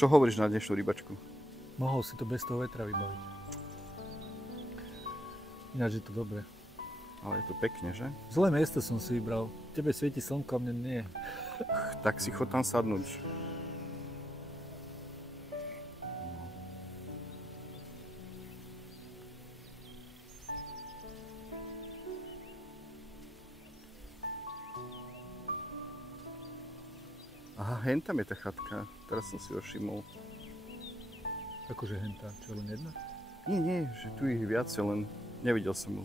Čo hovoríš na dnešnú rybačku? Mohol si to bez toho vetra vybaviť. Ináč je to dobré. Ale je to pekne, že? Zlé miesto som si vybral. Tebe svieti slnko, a mne nie. Tak si chod tam sadnúť. Aha, hen tam je tá chatka. Teraz som si ho všimol. Akože hentá, čo len jedna? Nie, že tu ich viacej, len nevidel som ho.